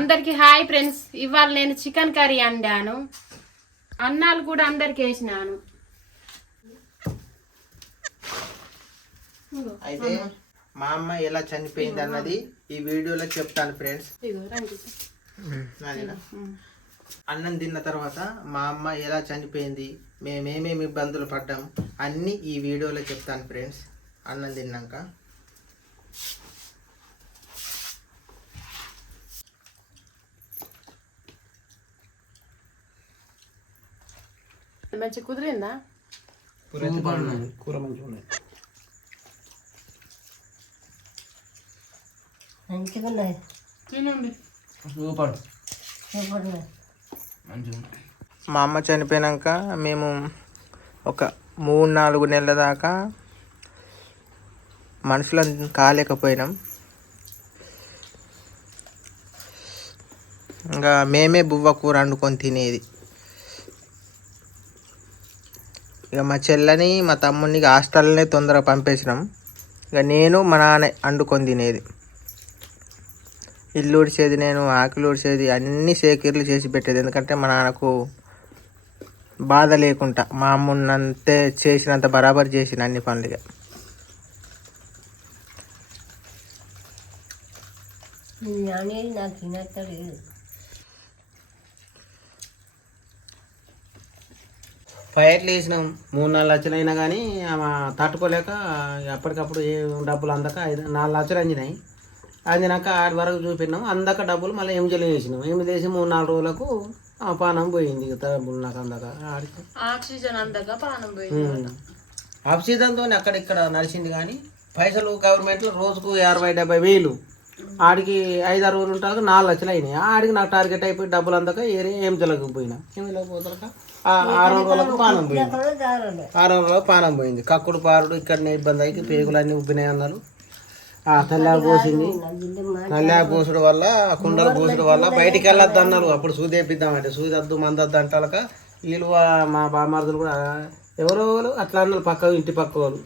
అందరికి hi friends. ఇవాళ నేను చికెన్ కర్రీ వండాను. అన్నాలు కూడా అందరికి వేసినాను. అయితే మా అమ్మ ఎలా చనిపోయింది అన్నది ఈ వీడియోలో చెప్తాను ఫ్రెండ్స్. అన్నం తిన్న తర్వాత మా అమ్మ ఎలా చనిపోయింది, మేమేమేమి ఇబ్బందులు పడ్డాం అన్నీ ఈ వీడియోలో చెప్తాను ఫ్రెండ్స్. అన్నం తిన్నాక మంచి కుదిరిందా? కూర మంచిగా ఉన్నది. మా అమ్మ చనిపోయాక మేము ఒక 3-4 నెలల దాకా మనుషులను కాలేకపోయినాం. ఇంకా మేమే బువ్వ కూర వండుకొని తినేది. ఇక మా చెల్లని మా తమ్ముడిని హాస్టల్నే తొందరగా పంపేసినాం. ఇక నేను మా నాన్న వండుకొని తినేది. ఇల్లు ఊడ్చేది నేను, ఆకులు ఊడ్చేది, అన్నీ సేకర్లు చేసి పెట్టేది. ఎందుకంటే మా నాన్నకు బాధ లేకుండా మా అమ్మున్నంతే చేసినంత బరాబర్ చేసిన అన్ని పనులుగా. ఫైర్లు వేసినాం 3-4 లక్షలు అయినా కానీ ఆమె తట్టుకోలేక ఎప్పటికప్పుడు డబ్బులు అందక 4 లక్షలు అందినాయి. అందినాక ఆడి వరకు చూపినాం, అందక డబ్బులు మళ్ళీ ఎమిజలు వేసినాం. ఎమిది వేసి 3-4 రోజులకు పానం పోయింది. డబ్బులు నాకు అందక ఆడికి ఆక్సిజన్ అందక పానం పోయింది. ఆక్సిజన్తో అక్కడిక్కడ నడిచింది. కానీ పైసలు గవర్నమెంట్లో రోజుకు 50-70 వేలు. ఆడికి 5-6 రోజులు ఉంటాక 4 లక్షలు అయినాయి. ఆడికి నాకు టార్గెట్ అయిపోయి డబ్బులు అందక ఎమిజలకు పోయినా. ఎమిజలకు పోతాక 6 రోజులకు పానం పోయింది. 6 రోజులకు పానం పోయింది. కక్కుడు పారుడు ఇక్కడనే ఇబ్బంది అయ్యి పేగులన్నీ ఉబ్బినాయి అన్నారు. తల్లాకు పోసింది. తల్లాకు పోసడం వల్ల, కుండలు పోసడం వల్ల బయటికి వెళ్ళొద్దు అన్నారు. అప్పుడు సూది వేపిద్దామంటే సూది వద్దు మందొద్దు అంటాక వీళ్ళు మా బామార్దులు కూడా ఎవరో అట్లా అన్నారు, ఇంటి పక్క వాళ్ళు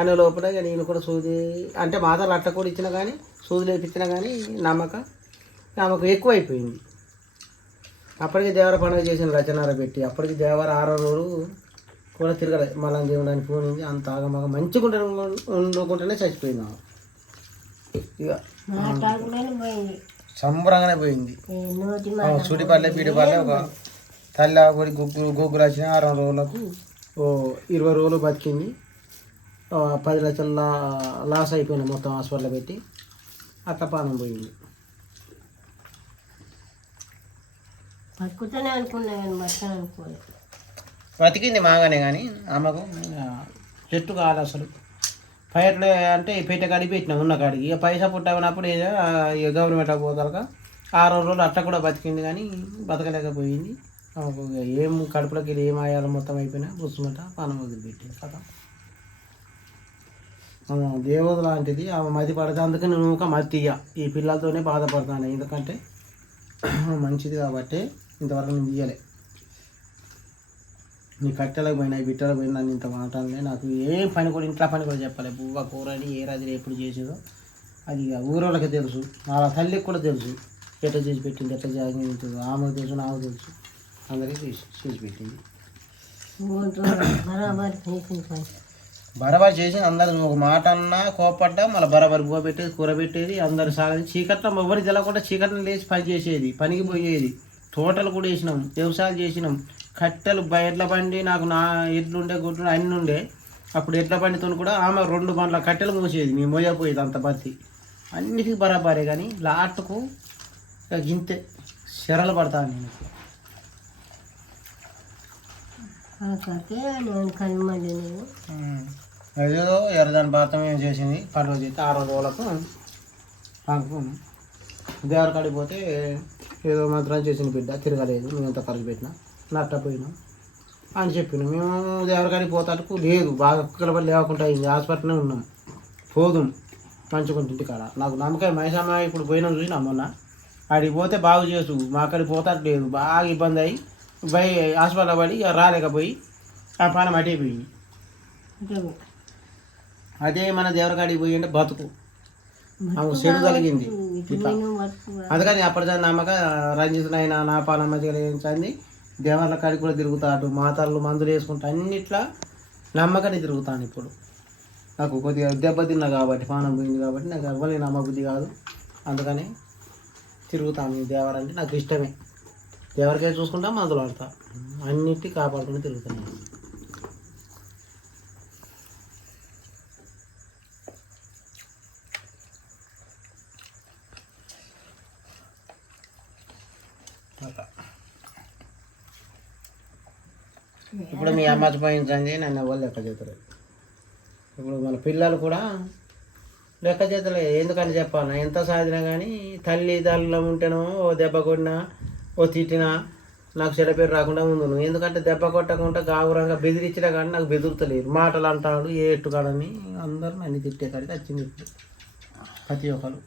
అనే లోపల ఇక నేను కూడా సూది అంటే మాతలు అట్ట కూడా ఇచ్చినా కానీ సూదులు వేపించినా కానీ ఆమెకు ఎక్కువ అయిపోయింది. అప్పటికి దేవర పండుగ చేసిన రచనార పెట్టి అప్పటికి దేవర 6 రోజులు కూడా తిరగలేదు. మళ్ళీ దేవుడానికి పోయింది. అంత ఆగమాగ మంచిగా వండుకుంటేనే చచ్చిపోయింది. ఇక సంబరంగానే పోయింది. సుడిపల్లె పీడిపల్లె ఒక తల్లి ఆకుడి గొగ్గులు వచ్చిన 6 రోజులకు 20 రోజులు బతికింది. 10 లక్షల లాస్ అయిపోయింది మొత్తం హాస్పిటల్లో పెట్టి. అట్లా పానం పోయింది. బతికింది మాగానే కానీ ఆమెకు చెట్టు కాదు అసలు. ఫైర్లు అంటే పెట్టే కాడికి పెట్టినాం ఉన్న కాడికి. ఇక పైసా పుట్టనప్పుడు ఇక గవర్నమెంట్ పోతాక 6 రోజులు అట్లా కూడా బతికింది కానీ బతకలేకపోయింది. ఏం కడుపులోకి వెళ్ళి ఏం ఆయాలి మొత్తం అయిపోయినా బుస్సుమంట పానం వదిలిపెట్టింది కదా. దేవత లాంటిది ఆమె మతి పడితే అందుకే నేను ఒక మతిగా ఈ పిల్లలతోనే బాధపడతాను. ఎందుకంటే మంచిది కాబట్టి ఇంతవరకు నేను తీయలే. నీ కట్టెలకు పోయినా బిట్టలకు పోయినా నన్ను ఇంత మాట్లాడలే. నాకు ఏం పని కూడా ఇంట్లో పని కూడా చెప్పాలి. పువ్వ కూర అని ఏ రాజు ఎప్పుడు చేసేదో అది ఊరోళ్ళకి తెలుసు, వాళ్ళ తల్లికి కూడా తెలుసు. ఎట్లా చేసి పెట్టింది, ఎట్లా చేసింది ఆమెకు తెలుసు, నాకు తెలుసు, అందరికీ చేసి పెట్టింది. బరాబర్ చేసి అందరు ఒక మాట అన్నా కోపడ్డా మళ్ళీ బరాబర్ బువ్వ పెట్టేది, కూర పెట్టేది. అందరు సాగది చీకట్లో ఎవరు తెలకుండా చీకట్లో లేచి పని చేసేది, పనికి పోయేది. తోటలు కూడా వేసినాం, వ్యవసాయాలు చేసినాం. కట్టెలు ఎడ్ల బండి నాకు ఎడ్లుండే గుడ్లు అన్నీ ఉండే. అప్పుడు ఎడ్ల బండితో కూడా ఆమె 2 బండ్ల కట్టెలు మోసేది, మేము మోయపోయేది అంత బతి. అన్నిటికీ బరాబరే కానీ లాట్కు గింతే శరలు పడతాను నేను. ఏదో ఎర్రదాని భాతం ఏం చేసింది. పండుగ చేస్తే 6 రోజులకు నాకు దేవర కాడికి పోతే ఏదో మాత్రం చేసిన బిడ్డ తిరగలేదు, మేము ఎంత ఖర్చు పెట్టినా నట్టపోయినాం అని చెప్పినాం. మేము దేవరకాడికి పోతాకు లేదు, బాగా కుక్కల లేవకుండా అయింది. హాస్పిటల్నే ఉన్నాం. పోదుం పంచుకుంటే ఇంటికాడ. నాకు నమ్మకాయ మైసమ్మ ఇప్పుడు పోయినాం చూసినా మొన్న. ఆడికి పోతే బాగు చేసు, మా అక్కడికి పోతాడు లేదు, బాగా ఇబ్బంది అయ్యి హాస్పిటల్ పడి రాలేకపోయి ఆ పానం అటైపోయింది. అదే మన దేవరకాడికి పోయి అంటే బతుకు చెడు కలిగింది. ఇట్లా అందుకని అప్పటిదాని నమ్మక రంజితునైనా నా పాలన మంచిగా లేని దేవర్ల కాడికి కూడా తిరుగుతాడు, మాతలు మందులు వేసుకుంటా అన్నిట్లా నమ్మకాన్ని తిరుగుతాను. ఇప్పుడు నాకు కొద్దిగా దెబ్బతిన్నా కాబట్టి పానం పోయింది కాబట్టి నాకు ఎవ్వరి నమ్మబుద్ధి కాదు. అందుకని తిరుగుతాను. దేవరంటే నాకు ఇష్టమే. ఎవరికైనా చూసుకుంటా మందులు ఆడతా, అన్నిటి కాపాడుకుని తిరుగుతాను. ఇప్పుడు మీ అమ్మ పోయించండి నన్ను ఎవరు లెక్క చేతలేదు. ఇప్పుడు మన పిల్లలు కూడా లెక్క చేతలేదు. ఎందుకని చెప్పాను, ఎంత సాధినా కానీ తల్లిదండ్రులు ఉంటేనో ఓ దెబ్బ కొట్టినా ఓ తిట్టినా నాకు చెడ్డ పేరు రాకుండా ఉండును. ఎందుకంటే దెబ్బ కొట్టకుండా గావురంగా బెదిరించినా కానీ నాకు బెదురుతలేదు. మాటలు అంటాడు ఏట్టు కాడని అందరూ నన్ను తిట్టే కాడికి వచ్చింది. ఇప్పుడు ప్రతి ఒక్కరు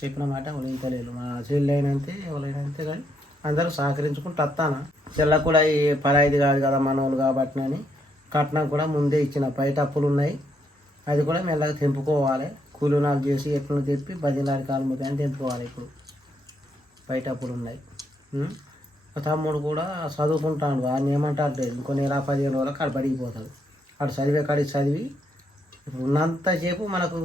చెప్పిన మాట ఇంతలేదు. మా చెల్లి అయినంతే ఎవరైనా అంతే కానీ అందరూ సహకరించుకుంటూ వస్తాను. చెల్లకు కూడా ఈ పరాయిది కాదు కదా మనోళ్ళు కాబట్టి అని కట్నం కూడా ముందే ఇచ్చిన. బయట అప్పులు ఉన్నాయి, అది కూడా మెల్లగా తెంపుకోవాలి. కూలీనాలు చేసి ఎట్లా తెప్పి 10 కాలు ముద్దాన్ని తెంపుకోవాలి. ఇప్పుడు బయట అప్పులు ఉన్నాయి. తమ్ముడు కూడా చదువుకుంటాడు. ఆయన ఏమంటాడు లేదు, ఇంకో నెల 15 రోజులకు కాడు పడిగిపోతాడు. వాడు చదివే కాడికి చదివి ఇప్పుడు ఉన్నంతసేపు మనకు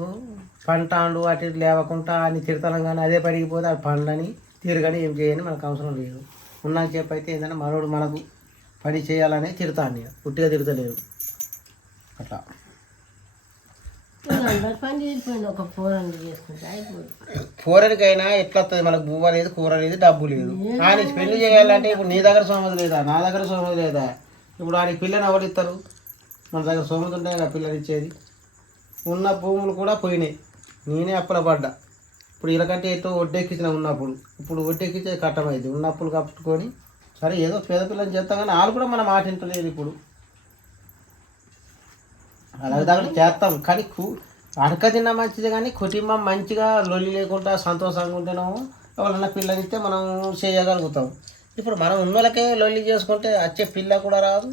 పంటాండు అటు లేవకుండా అని తిడతాం కానీ అదే పడిగిపోతే అది పండని తిరగని ఏం చేయని మనకు అవసరం లేదు. ఉన్నంతసేపు అయితే ఏంటంటే మనోడు మనకు పని చేయాలని తిడతాను. నేను పుట్టిగా తిడతలేదు అట్లా. కూరనికైనా ఎట్లా వస్తుంది మనకు, బువ్వ లేదు, కూర లేదు, డబ్బు లేదు. ఆయనకి పెళ్లి చేయాలంటే ఇప్పుడు నీ దగ్గర సోమతి లేదా, నా దగ్గర సోమతి లేదా. ఇప్పుడు ఆయనకి పిల్లని ఎవరు ఇస్తారు? మన దగ్గర సోమతి ఉంటే కదా పిల్లని ఇచ్చేది. ఉన్న భూములు కూడా పోయినాయి, నేనే అప్పుల పడ్డా. ఇప్పుడు ఇలాకంటే ఎటో వడ్డెక్కించిన ఉన్నప్పుడు, ఇప్పుడు వడ్డెక్కించేది కట్టమైంది. ఉన్నప్పులు కట్టుకొని సరే ఏదో పేద పిల్లని చేస్తాం కానీ వాళ్ళు కూడా మన మాట వింటలేదు. ఇప్పుడు అలాగే దగ్గర చేస్తాం కానీ అడక తిన్నా మంచిదే కానీ కుటుంబం మంచిగా లొల్లి లేకుండా సంతోషంగా ఉంటేనో ఎవరన్నా పిల్లనిస్తే మనం చేయగలుగుతాం. ఇప్పుడు మనం ఉన్నోళ్ళకే లొల్లి చేసుకుంటే వచ్చే పిల్ల కూడా రాదు,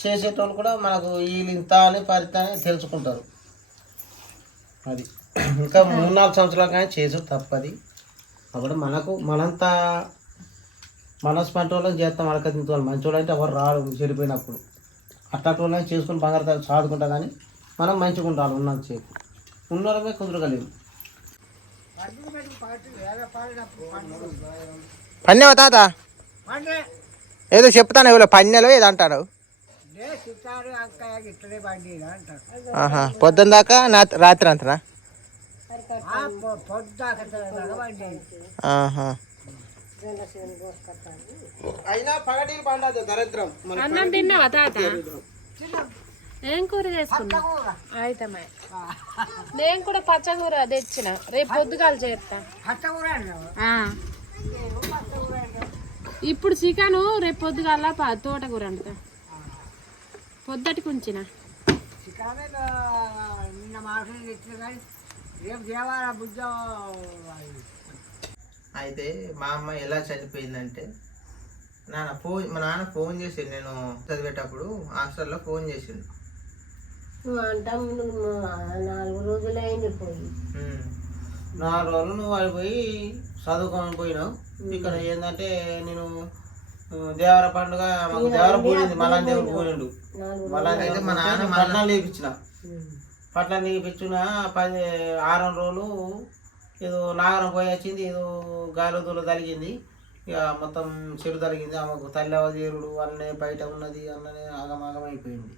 చేసేటోళ్ళు కూడా మనకు వీళ్ళు ఇంత అని పరిత అని తెలుసుకుంటారు. అది ఇంకా 3-4 సంవత్సరాలు కానీ చేసు తప్పది. అప్పుడు మనంతా మనస్పంటి వాళ్ళని చేస్తాం. అడక తింటాం మంచోళ్ళు అంటే ఎవరు రాడు చెడిపోయినప్పుడు. అట్లాంటి వాళ్ళని చేసుకుని బంగారు సాదుకుంటా కానీ మనం మంచిగా ఉండాలి. ఉన్నంతసేపు ఉన్నోళ్ళమే కుదరగలేము. పన్నెవ తాత ఏదో చెప్తాను, ఎవరో పన్నెలో ఏదో అంటారు. పొద్దున్న దాకా రాత్రి అంతనా? అయినా పగటికి పండదు దరిద్రం. అన్నం తిన్నావా తాత? ఏం కూర చేసుకున్నా? అయితే నేను కూడా పచ్చకూర తెచ్చిన, రేపు పొద్దుగాలు చేస్తా. ఇప్పుడు చికెను రేపు పొద్దుగాల తోటకూర అంటా. పొద్దుటికి ఉంచిన అయితే మా అమ్మ ఎలా చనిపోయిందంటే మా నాన్న ఫోన్ చేసి, నేను చదివేటప్పుడు హాస్టల్లో ఫోన్ చేసిండు. 4 రోజులైంది పోయి. 4 రోజులు నువ్వు వాడు పోయి చదువుకొని పోయినావు. ఇక్కడ ఏంటంటే నేను దేవర పండుగ మాకు దేవర పోయింది, మళ్ళా దేవుడు పోయిండు. మళ్ళా అయితే మా నాన్న పట్నం లేపించిన. పట్నం లేపించిన 6 రోజులు ఏదో నాగరం పోయి వచ్చింది, ఏదో గాలిదూలు తలిగింది. ఇక మొత్తం చెడు తలిగింది. ఆమెకు తల్లివదేరుడు అన్నీ బయట ఉన్నది, అన్ననే ఆగమాగమైపోయింది.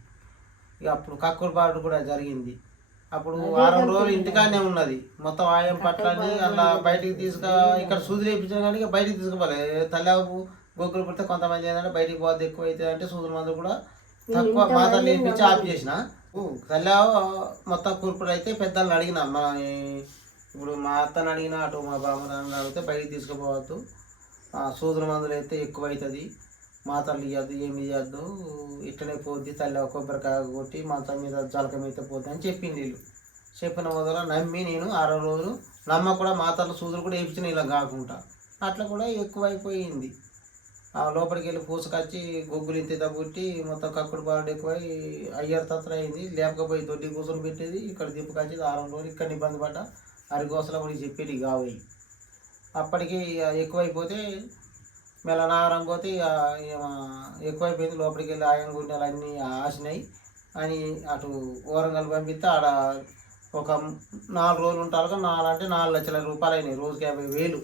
ఇక అప్పుడు కక్కుడు పాటు కూడా జరిగింది. అప్పుడు 6 రోజులు ఇంటికాడనే ఉన్నది. మొత్తం ఆయం పట్లని అలా బయటికి ఇక్కడ సూదులు వేయించిన కానీ ఇక బయటికి తీసుకుపోలే. తల్లి గొగ్గులు పుడితే కొంతమంది ఏంటంటే బయటికి పోతే ఎక్కువ అవుతుంది అంటే సూదుల మందులు కూడా తక్కువ మాతలు వేయించి ఆఫ్ చేసిన. తల్లి మొత్తం కూర్పుడు అయితే పెద్దలను అడిగిన, మా ఇప్పుడు మా అత్తని అడిగిన, అటు మా బామ్మని అడిగితే బయటికి తీసుకుపోవద్దు, సూదుల మందులు అయితే ఎక్కువ అవుతుంది, మాతలు ఇవ్వద్దు, ఏమి ఇవ్వద్దు, ఇట్టనే పోద్ది, తల్లి కొబ్బరికాయ కొట్టి మంచం మీద జలక మీద పోద్ది అని చెప్పింది. వీళ్ళు చెప్పిన వదల నమ్మి నేను 6 రోజులు నమ్మ కూడా మాతలు సూదులు కూడా వేయించిన ఇలా కాకుండా అట్లా కూడా ఎక్కువైపోయింది. లోపలికి వెళ్ళి పూసకొచ్చి గొగ్గులు ఇంత తగ్గుట్టి మొత్తం కక్కుడు బాడు ఎక్కువై అయ్యారు తత్ర అయింది. లేకపోయి దొడ్డి కూసులు పెట్టేది, ఇక్కడ దిప్పుకొచ్చేది 6 రోజులు ఇక్కడ ఇబ్బంది పడ్డా. అరిగోసలో కూడా చెప్పేది కావయి. అప్పటికి ఇక ఎక్కువైపోతే మెల్లనాగరం పోతే ఇక ఎక్కువైపోయింది. లోపలికి వెళ్ళి ఆయన గుండెలు అన్నీ ఆసినాయి అని అటు ఓరంగల్ పంపిస్తే ఆడ ఒక 4 రోజులు ఉంటారు. 4 అంటే 4 లక్షల రూపాయలు అయినాయి. రోజుకి 50,000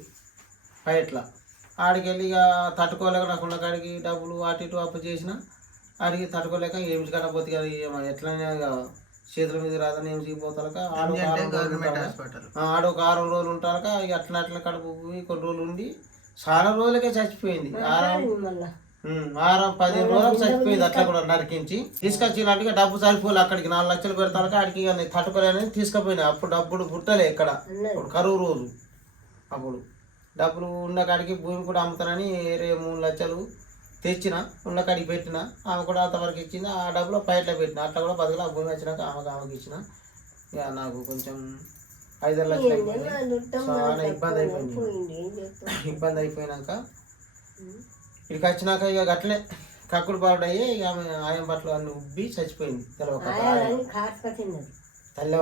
ఫైట్ల. ఆడికి వెళ్ళి ఇక తట్టుకోలేక నాకు ఉన్న కాడికి డబ్బులు అటు ఇటు అప్పు చేసిన ఆడికి తట్టుకోలేక ఏమిటి కట్టపోతే కదా ఎట్లయినా చేతుల మీద రాదని ఏమి పోతాక ఆడో 6 రోజులు ఉంటాక ఇక అట్లా కడుపు కొన్ని రోజులు ఉండి చాలా రోజులకే చచ్చిపోయింది. 15 రోజులకు చచ్చిపోయింది. అట్లా కూడా నరికించి తీసుకొచ్చినట్టుగా డబ్బు సరిపోలే. అక్కడికి 4 లక్షలు పెడతాక ఆడికి తట్టుకోలేని తీసుకుపోయినా. అప్పుడు డబ్బులు పుట్టలే ఇక్కడ, కరువు రోజు. అప్పుడు డబ్బులు ఉన్న కాడికి భూమి కూడా అమ్ముతానని 3 లక్షలు తెచ్చిన, ఉన్న కాడికి పెట్టిన. ఆమె కూడా అంతవరకు ఇచ్చింది. ఆ డబ్బులో పైట్లో పెట్టిన. అట్లా కూడా బదులు ఆ భూమి వచ్చినాక ఆమెకి ఇచ్చిన. ఇక నాకు కొంచెం 5 లక్షలు అయిపోయింది. చాలా ఇబ్బంది అయిపోయినాక ఇక్కడికి వచ్చినాక ఇక అట్లనే కక్కుడు పాడు అయ్యి ఇక ఆమె ఆయన బట్టలు అన్ని ఉబ్బి చచ్చిపోయింది. తల్లి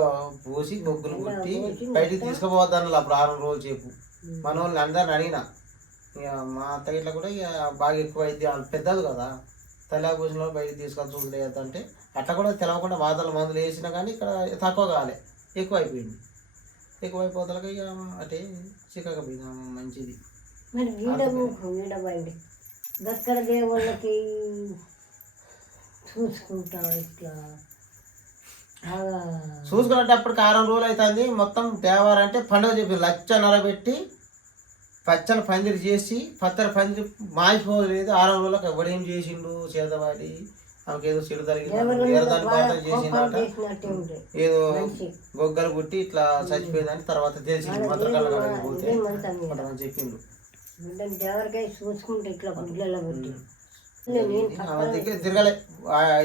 పోసి బొగ్గులు కొట్టి బయటికి తీసుకుపోవద్దన్నది. అప్పుడు 6 రోజులు సేపు మన వాళ్ళని అందరిని అడిగిన. ఇక మా అత్త ఇట్లా కూడా ఇక బాగా ఎక్కువ అయింది, పెద్దది కదా, తల్లి పోసిన వాళ్ళు బయటికి తీసుకొని చూడలేదు అంటే అట్లా కూడా తెలవకుండా మందులు వేసినా కానీ ఇక్కడ తక్కువ కాలే, ఎక్కువ అయిపోయింది. ఎక్కువైపోతాక ఇక అంటే చిక్కకపోయింది. మంచిది దగ్గర దేవుళ్ళకి చూసుకుంటా ఇట్లా చూసుకునేటప్పటికి 6 రోజులు అవుతుంది. మొత్తం దేవారు అంటే పండుగ చెప్పి 1,00,000 పెట్టి పచ్చని పందిరి చేసి పత్తర పందిరి మాయిపోలేదు. 6 రోజులకు ఎవడేం చేసిండు చేతవాడి ఆమెకి ఏదో చెడు జరిగింది, ఎరదాని పాటలు చేసిందట, ఏదో గొగ్గలు పుట్టి ఇట్లా చచ్చిపోయిందని తర్వాత తెలిసింది. మంత్రకాల కాడికి పోతే చెప్పిండు. ఆమె దగ్గర తిరగలే.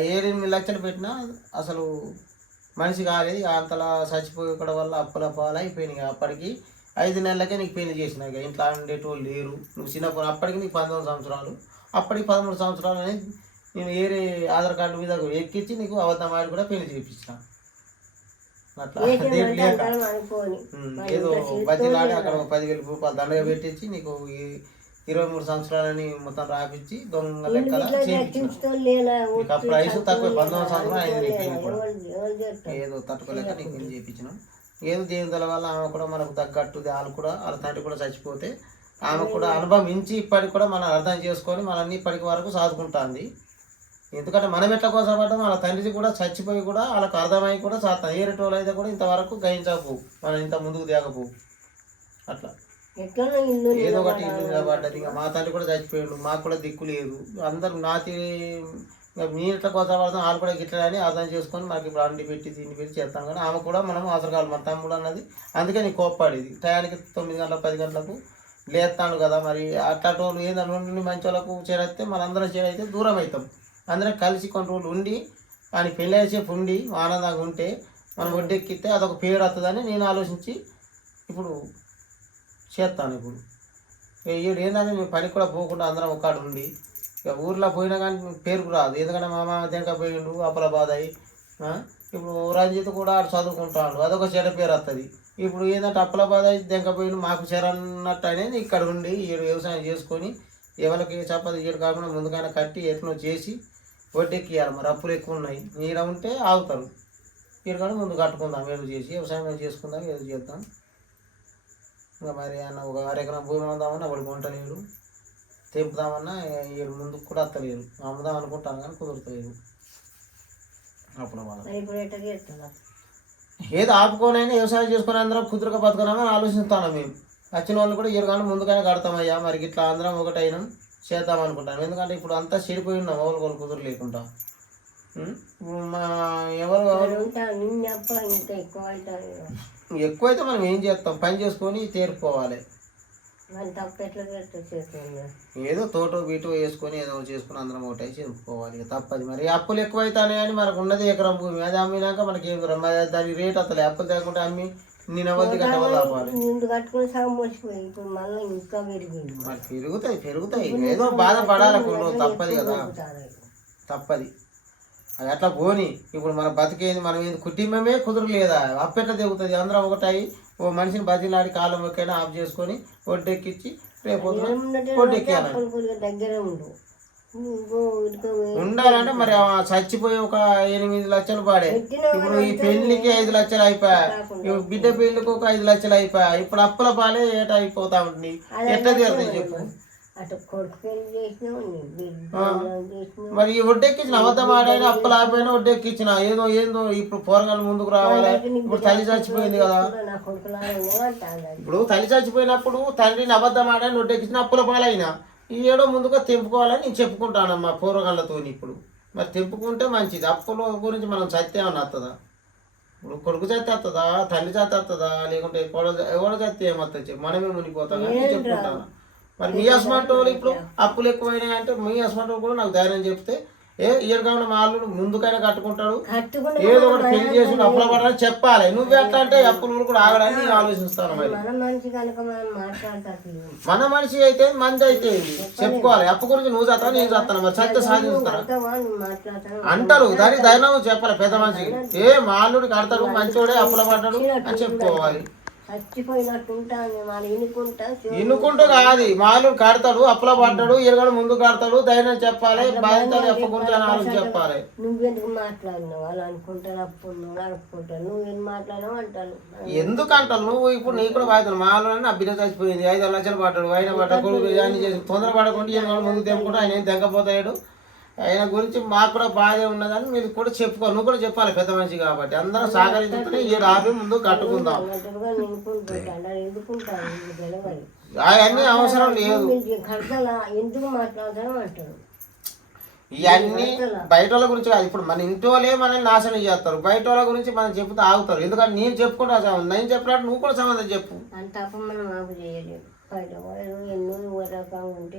7-8 లక్షలు పెట్టినా అసలు మనిషి కాలేదు. అంతలా చచ్చిపోయడం వల్ల అప్పుల పాలు అయిపోయినాయి. అప్పటికి 5 నెలలకే నీకు పెళ్లి చేసిన. ఇక ఇంట్లో ఉండేటోళ్ళు లేరు. నువ్వు చిన్నప్పుడు అప్పటికి నీకు 19 సంవత్సరాలు, అప్పటికి 13 సంవత్సరాలు అనేది నేను ఏరే ఆధార్ కార్డు మీద ఎక్కించి నీకు అబద్ధం ఆడి కూడా పెళ్లి చేయించిన. అట్లా ఏదో బతిలాడి అక్కడ 10,000 రూపాయలు దండగా పెట్టించి నీకు 23 సంవత్సరాలని మొత్తం రాపించి దొంగ లెక్కల అప్పుడు వయసు తక్కువ 19 సంవత్సరాలు అయింది. ఏదో తట్టుకోలేక నీకు పెళ్లి చేయించినాం. ఏదో దేవుని వల్ల ఆమె కూడా మనకు తగ్గట్టు వాళ్ళు కూడా వాళ్ళ తండ్రి కూడా చచ్చిపోతే ఆమె కూడా అనుభవించి ఇప్పటికి కూడా మనం అర్థం చేసుకొని మనల్ని ఇప్పటికి వరకు సాదుకుంటుంది. ఎందుకంటే మనం ఎట్లా కోసపడ్డాం వాళ్ళ తండ్రి కూడా చచ్చిపోయి కూడా వాళ్ళకి అర్థమై కూడా సాధతాం. ఏరేటోళ్ళు అయితే కూడా ఇంతవరకు గ్రహించకపోవు, మనం ఇంత ముందుకు దిగకపోవు. అట్లా ఏదో ఒకటి ఇల్లు నిలబడ్డది. ఇంకా మా తండ్రి కూడా చచ్చిపోయాడు, మాకు కూడా దిక్కు లేదు. అందరూ నాతి ఇంకా మీ ఇట్లా కోసపడతాం వాళ్ళు కూడా గిట్లా అని అర్థం చేసుకొని మాకు ఇప్పుడు అండి పెట్టి తిండి పెట్టి చేస్తాం. కానీ ఆమె కూడా మనం అవసరం కాదు. మన తమ్ముడు అన్నది అందుకే నీకు కోప్పడేది. టయానికి 9 గంటలకు 10 గంటలకు లేస్తాను కదా. మరి అట్లాంటి వాళ్ళు ఏంటంటే నుండి మంచి వాళ్ళకు చేరైతే మనందరం చేరైతే దూరం అవుతాం. అందరం కలిసి కొన్ని రోజులు ఉండి ఆయన పెళ్ళి అయ్యేసేపు ఉండి ఆనందంగా ఉంటే మనం ఒడ్డెక్కితే అదొక పేరు వస్తుందని నేను ఆలోచించి ఇప్పుడు చేస్తాను. ఇప్పుడు ఏంటంటే మేము పనికి కూడా పోకుండా అందరం ఒక్కడు ఉండి ఇక ఊర్లో పోయినా కానీ పేరుకు రాదు. ఎందుకంటే మా మామ దెంక పోయిండు అప్పుల బాధ అయ్యి. ఇప్పుడు రంజిత్ కూడా ఆడు చదువుకుంటాడు, అదొక చెడ పేరు వస్తుంది. ఇప్పుడు ఏంటంటే అప్పుల బాధ అయ్యి దెంక పోయిండు మాకు చెరన్నట్టు అనేది ఇక్కడ ఉండి ఈడు వ్యవసాయం చేసుకొని ఎవరికి చప్పది ఈడు కాకుండా ముందుకైనా కట్టి ఎట్నో చేసి వడ్డెక్కియాలి. మరి అప్పులు ఎక్కువ ఉన్నాయి, నీడ ఉంటే ఆగుతారు. ఈడు కానీ ముందు కట్టుకుందాం, ఏదో చేసి వ్యవసాయం చేసుకుందాం, ఏదో చేద్దాం. ఇంకా మరి అన్న ఒక 1 ఎకరం భూమి అమ్ముదామన్నా వాడు కొంటలేడు, తెంపుదామన్నా ఏడు ముందుకు కూడా వస్తలేరు. అమ్ముదాం అనుకుంటాను కానీ కుదురుతలేదు. అప్పుడు ఏదో ఆపుకోనైనా వ్యవసాయం చేసుకుని అందరం కుదురుగా బతుకున్నామని ఆలోచిస్తాను. మేము వచ్చిన వాళ్ళు కూడా ఏడు కానీ ముందుకైనా కడతామయ్యా, మరి ఇట్లా అందరం ఒకటైనా చేద్దాం అనుకుంటాను. ఎందుకంటే ఇప్పుడు అంతా చెడిపోయి ఉన్నాం, ఒకరు కుదురు లేకుండా. ఎవరు ఎక్కువైతే మనం ఏం చేస్తాం, పని చేసుకొని తేరుకోవాలి. ఏదో తోటో బీటో వేసుకొని ఏదో చేసుకుని అందరం ఒకటి చేసుకోవాలి. తప్పది. మరి అప్పులు ఎక్కువైతానే అని మనకు ఉన్నది ఎకరం భూమి, అది అమ్మినాక మనకి ఏం మరి దానికి రేట్ వస్తలే. అప్పులు తేకుండా అమ్మి నేను ఎవరిది కట్టవాలి. మరి పెరుగుతాయి ఏదో బాధపడాలి కొన్ని రోజు. తప్పది కదా, తప్పది. అది అట్లా పోని. ఇప్పుడు మన బతికేది మనం ఏంది కుటుంబమే కుదురు లేదా, అప్పెట్లా దిగుతుంది. అందరం ఒకటై ఓ మనిషిని బతిలాడి కాలం ఎక్కైనా ఆఫ్ చేసుకొని ఒడ్డెక్కించి రేపు ఏమున్నట్టు ఒడ్డెక్కాలి అప్పులు కొద్దిగా దగ్గర ఉండు ఉండాలంటే మరి చచ్చిపోయి ఒక 8 లక్షలు పాడే ఇప్పుడు ఈ పెళ్లికి 5 లక్షలు అయిపోయా బిడ్డ పెళ్లికి ఒక 5 లక్షలు అయిపోయా ఇప్పుడు అప్పుల పాలే ఏటా అయిపోతా ఉంటుంది ఎట్లా తీరుతాయి చెప్పు అటు కొడుకు పెళ్లి చేసినావు మరి ఈ ఒడ్డెక్కించిన అబద్ధం ఆడైనా అప్పులు ఆపోయినా ఒడ్డెక్కించిన ఏదో ఏందో ఇప్పుడు పోరగాళ్ళు ముందుకు రావాలి ఇప్పుడు తల్లి చచ్చిపోయింది కదా నా కొడుకులా అంటాను ఇప్పుడు తల్లి చచ్చిపోయినప్పుడు తండ్రిని అబద్ధం ఆడని ఒడ్డెక్కించిన అప్పుల పాలైనా ఈ ఏడో ముందుగా తెంపుకోవాలని నేను చెప్పుకుంటానమ్మా పూర్వగాళ్ళతో ఇప్పుడు మరి తెంపుకుంటే మంచిది అప్పుల గురించి మనం సత్యేమన్నా వస్తుందా ఇప్పుడు కొడుకు చేతి వస్తుందా తల్లి చేతి వస్తుందా లేకుంటే ఎవడ చేతి ఏమవుతుంది చెప్పి మనమే మునిగిపోతాం అని చెప్పుకుంటాను మరి మీ హస్బెండ్ వాళ్ళు ఇప్పుడు అప్పులు ఎక్కువైనాయి అంటే మీ హస్బెండ్ కూడా నాకు ధైర్యం చెప్తే ఏడుగా మా అల్లుడు ముందుకైనా కట్టుకుంటాడు ఏదో ఒకటి పెళ్లి చేసి అప్పుల పడాలని చెప్పాలి నువ్వు ఎట్లా అంటే అప్పులు కూడా ఆగడానికి ఆలోచిస్తాను మరి మన మనిషి అయితే మంది అయితే చెప్పుకోవాలి అప్పు గురించి నువ్వు చేస్తావు నేను చేస్తాను మరి సత్య సాధిస్తాను అంటారు దానికి ధైర్యం చెప్పాలి పెద్ద మనిషికి మా అల్లుడు కడతాడు మంచోడే అప్పుల పడ్డాడు అని చెప్పుకోవాలి ఇన్నుకుంటూ కాదు మాలు కడతాడు అప్పుల పడ్డాడు ఎరగడు ముందు కడతాడు ధైర్యం చెప్పాలి బాధ్యత అప్పు గురించి చెప్పాలి నువ్వెందుకు మాట్లాడినావు వాళ్ళు అనుకుంటారు అప్పుడు అనుకుంటారు నువ్వేం మాట్లాడినావు అంటారు ఎందుకు అంటావు నువ్వు ఇప్పుడు నీ కూడా బాధ్యత మాలో నా బిడ్డ చచ్చిపోయింది 5 లక్షలు పడ్డాడు ఆయన పడ్డాడు చేసి తొందర పడకుండా ఎరగడు ముందు తెంపుకుంటూ ఆయన ఏం తెగపోతాడు ఆయన గురించి మాకు కూడా బాధ ఉన్నదని మీరు కూడా చెప్పుకోవాలి నువ్వు కూడా చెప్పాలి పెద్ద మనిషి కాబట్టి అందరూ సహకరించుకుంటే ఈ రాబి ముందు కట్టుకుందాం అవన్నీ అవసరం లేదు ఎందుకు మాట్లాడతాను అంటారు ఇవన్నీ బయట వాళ్ళ గురించి కాదు ఇప్పుడు మన ఇంటి వాళ్ళే మనల్ని నాశనం చేస్తారు బయట వాళ్ళ గురించి మనం చెప్తే ఆగుతారు ఎందుకంటే నేను చెప్పుకుంటా నేను చెప్పినట్టు నువ్వు కూడా సంబంధం చెప్పు అంత మనం ఆపు చేయలేదు బయట ఎన్నో రకంగా ఉంటే